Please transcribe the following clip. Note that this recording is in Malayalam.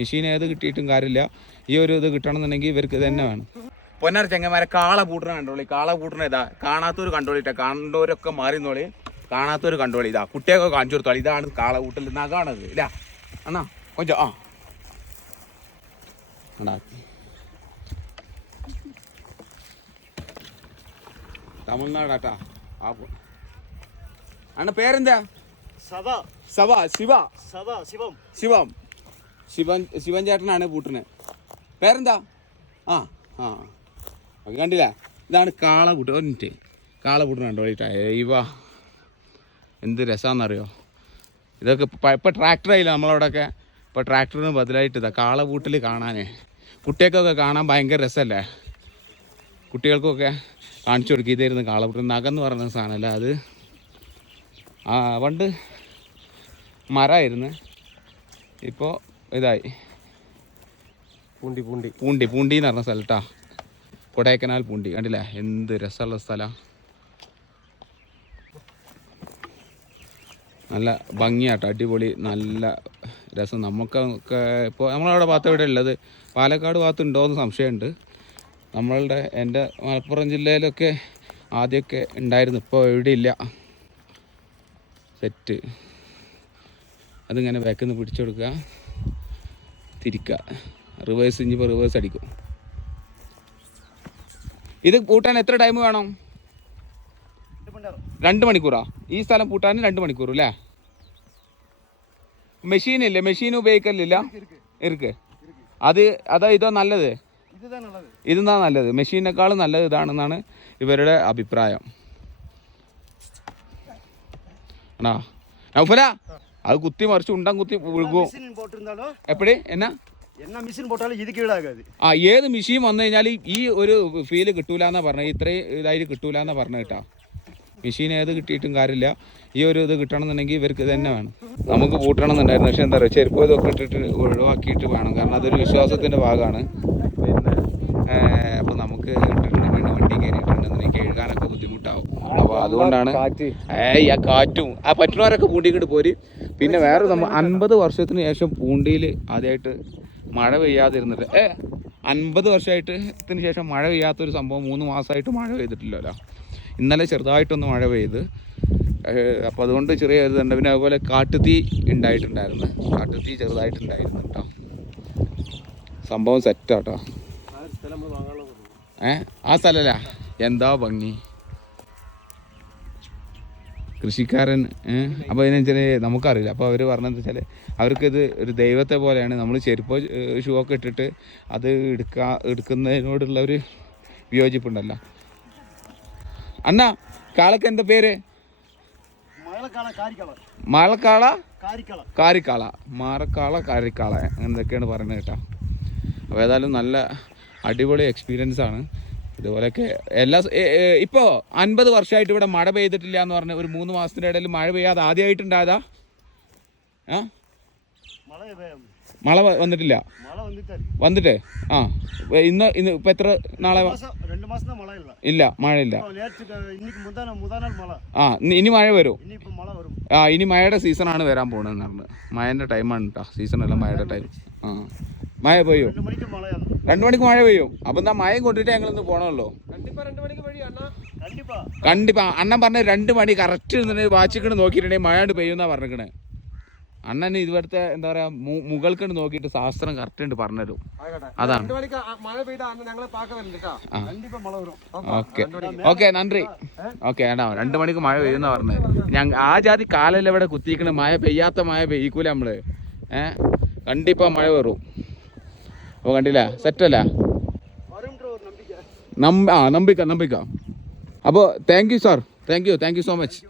മെഷീൻ ഏത് കിട്ടിയിട്ടും കാര്യമില്ല. ഈ ഒരു ഇത് കിട്ടണമെന്നുണ്ടെങ്കിൽ ഇവർക്ക് ഇത് തന്നെ വേണം. പൊന്നാർ ചെങ്ങന്മാരെ കാള പൂട്ടണ കണ്ടോളി. കാള പൂട്ടണ ഇതാ, കാണാത്തൊരു കണ്ടോളിട്ടാ, കണ്ടവരൊക്കെ മാറിന്നോളി. കാണാത്തൊരു കണ്ടോളി ഇതാ, കുട്ടിയൊക്കെ കാണിച്ചു കൊടുത്തോളി. ഇതാണ് കാള കൂട്ടൽ, നഗാണത് ഇല്ല അണ്ണാ കൊഞ്ചോ. ആ അണ്ണാ തമിഴ്നാടാട്ടാ. ആ അണ്ണ പേരെന്താ? ശിവൻ ചേട്ടനാണ് പൂട്ടിന്. പേരെന്താ? ആ ആ കണ്ടില്ല, ഇതാണ് കാള പൂട്ട്. ഒരു മിനിറ്റ്, കാള പൂട്ടിന് കണ്ടോ വേണ്ടിട്ടാ. ഇവ എന്ത് രസമാണെന്നറിയോ ഇതൊക്കെ. ഇപ്പം ട്രാക്ടറായില്ല നമ്മളവിടെയൊക്കെ. ഇപ്പോൾ ട്രാക്ടറിന് ബദലായിട്ട് ഇതാ കാള പൂട്ടിൽ കാണാൻ കുട്ടികൾക്കൊക്കെ കാണാൻ ഭയങ്കര രസമല്ലേ. കുട്ടികൾക്കൊക്കെ കാണിച്ചു കൊടുക്കുക. ഇതായിരുന്നു കാളപൂട്ട്. നഖെന്ന് പറയുന്ന സാധനമല്ല അത്. പണ്ട് മരമായിരുന്നു, ഇപ്പോൾ ഇതായി. പൂണ്ടി എന്ന് പറഞ്ഞ സ്ഥലത്താ, കൊടൈക്കനാൽ പൂണ്ടി. കണ്ടില്ലേ എന്ത് രസമുള്ള സ്ഥലമാണ്. നല്ല ഭംഗിയാട്ടോ, അടിപൊളി, നല്ല രസം. നമുക്കൊക്കെ ഇപ്പോൾ നമ്മളവിടെ ഭാഗത്ത് എവിടെ ഉള്ളത്, പാലക്കാട് ഭാഗത്ത് ഉണ്ടോയെന്ന് സംശയമുണ്ട്. എൻ്റെ മലപ്പുറം ജില്ലയിലൊക്കെ ആദ്യമൊക്കെ ഉണ്ടായിരുന്നു, ഇപ്പോൾ എവിടെ ഇല്ല. സെറ്റ് അതിങ്ങനെ ബാക്കിൽ നിന്ന് പിടിച്ചു കൊടുക്കുക, തിരിക്കുക, റിവേഴ്സ്. ഇനിയിപ്പോൾ റിവേഴ്സ് അടിക്കും. ഇത് പൂട്ടാൻ എത്ര ടൈം വേണം? 2 മണിക്കൂറാ ഈ സ്ഥലം പൂട്ടാൻ? 2 മണിക്കൂർ അല്ലേ? മെഷീനില്ലേ? മെഷീൻ ഉപയോഗിക്കലില്ല? ഇருக்கு. അതാ ഇതോ നല്ലത്? ഇതാ നല്ലത്. മെഷീനേക്കാളും നല്ലത് ഇതാണെന്നാണ് ഇവരുടെ അഭിപ്രായം. ആണോ നൗഫല? അത് കുത്തി മറിച്ച് ഉണ്ടാൻ കുത്തി വിഴുകും. എപ്പടി എന്നാ ഏത് മെഷീൻ വന്നു കഴിഞ്ഞാൽ ഈ ഒരു ഫീല് കിട്ടൂല എന്നാ പറഞ്ഞത്. ഇത്രയും ഇതായിട്ട് കിട്ടൂല എന്നാ പറഞ്ഞ കേട്ടാ. മെഷീൻ ഏത് കിട്ടിയിട്ടും കാര്യമില്ല. ഈ ഒരു ഇത് കിട്ടണമെന്നുണ്ടെങ്കിൽ ഇവർക്ക് ഇത് തന്നെ വേണം. നമുക്ക് പൂട്ടണം എന്നുണ്ടായിരുന്നു, പക്ഷെ എന്താ പറയുക, ചെരുപ്പ് ഇതൊക്കെ ഇട്ടിട്ട് ഒഴിവാക്കിയിട്ട് വേണം. കാരണം അതൊരു വിശ്വാസത്തിൻ്റെ ഭാഗമാണ്. പിന്നെ അപ്പോൾ നമുക്ക് ഇട്ടിട്ടുണ്ടെങ്കിൽ വണ്ടി കയറിയിട്ടുണ്ടെന്നുണ്ടെങ്കിൽ എഴുതാനൊക്കെ ബുദ്ധിമുട്ടാവും. അപ്പോൾ അതുകൊണ്ടാണ് ആ കാറ്റും ആ പറ്റുന്നവരൊക്കെ പൂണ്ടിക്കിട്ട് പോര്. പിന്നെ വേറെ നമ്മൾ 50 വർഷത്തിന് ശേഷം പൂണ്ടിയിൽ ആദ്യമായിട്ട് മഴ പെയ്യാതിരുന്നിട്ട് 50 വർഷത്തിന് ശേഷം മഴ പെയ്യാത്തൊരു സംഭവം 3 മാസമായിട്ട് മഴ പെയ്തിട്ടില്ലല്ലോ. ഇന്നലെ ചെറുതായിട്ടൊന്ന് മഴ പെയ്ത്. അപ്പോൾ അതുകൊണ്ട് ചെറിയ ഇതുണ്ട്. പിന്നെ അതുപോലെ കാട്ടുതീ ഉണ്ടായിട്ടുണ്ടായിരുന്നു. കാട്ടുതീ ചെറുതായിട്ടുണ്ടായിരുന്നു കേട്ടോ. സംഭവം സെറ്റാട്ടോ. ആ സ്ഥലമല്ല, എന്താ ഭംഗി. കൃഷിക്കാരൻ അപ്പോൾ അതിനെച്ചാൽ നമുക്കറിയില്ല. അപ്പോൾ അവർ പറഞ്ഞതെന്ന് വെച്ചാൽ അവർക്കിത് ഒരു ദൈവത്തെ പോലെയാണ്. നമ്മൾ ചെരുപ്പോ ഷൂ ഒക്കെ ഇട്ടിട്ട് അത് എടുക്കുന്നതിനോടുള്ള ഒരു വിയോജിപ്പുണ്ടല്ലോ. അണ്ണാ കാളക്ക് എന്താ പേര്? മാളക്കാള, കാരിക്കാള, മാറക്കാള, കാരിക്കാള, അങ്ങനെയൊക്കെയാണ് പറയുന്നത് കേട്ടോ. അപ്പോൾ ഏതായാലും നല്ല അടിപൊളി എക്സ്പീരിയൻസ് ആണ്. ഇതുപോലെയൊക്കെ ഇപ്പോൾ 50 വർഷമായിട്ട് ഇവിടെ മഴ പെയ്തിട്ടില്ല എന്ന് പറഞ്ഞ് ഒരു 3 മാസത്തിൻ്റെ ഇടയിൽ മഴ പെയ്യാതെ ആദ്യമായിട്ടുണ്ടായതാ? മഴ വന്നിട്ടില്ല? വന്നിട്ട് ഇന്ന് ഇപ്പം എത്ര നാളെ? ഇല്ല, മഴയില്ല. ഇനി മഴ വരും. ഇനി മഴയുടെ സീസണാണ് വരാൻ പോകണമെന്ന് പറഞ്ഞത്. മഴേൻ്റെ ടൈമാണ് കേട്ടോ, സീസണല്ല മഴയുടെ ടൈം. മഴ പെയ്യും, 2 മണിക്ക് മഴ പെയ്യും. അപ്പം എന്താ മഴയും കൊണ്ടിട്ട് ഞങ്ങളിന്ന് പോകണമല്ലോ. കണ്ടിപ്പാ അണ്ണൻ പറഞ്ഞ 2 മണി കറക്റ്റ് വാച്ചിക്കണ് നോക്കിയിട്ടുണ്ടെങ്കിൽ മഴ പെയ്യുന്നാ പറഞ്ഞിരിക്കണേ. അണ്ണന് ഇതുപോലത്തെ എന്താ പറയാ മുകൾക്കണ്ട് നോക്കിയിട്ട് ശാസ്ത്രം കറക്റ്റ് ഉണ്ട് പറഞ്ഞുതരും. അതാണ്. ഓക്കെ നന്ദി. ഓക്കെ ഏടാ 2 മണിക്ക് മഴ പെയ്യുന്ന പറഞ്ഞത്. ആ ജാതി കാലല്ല ഇവിടെ കുത്തിക്കണ. മഴ പെയ്യാത്ത മഴ പെയ്യിക്കൂല നമ്മള്. കണ്ടിപ്പാ മഴ വരും. അപ്പോൾ കണ്ടില്ല, സെറ്റല്ല. നമ്പിക്കാം. അപ്പോൾ thank you sir, thank you so much.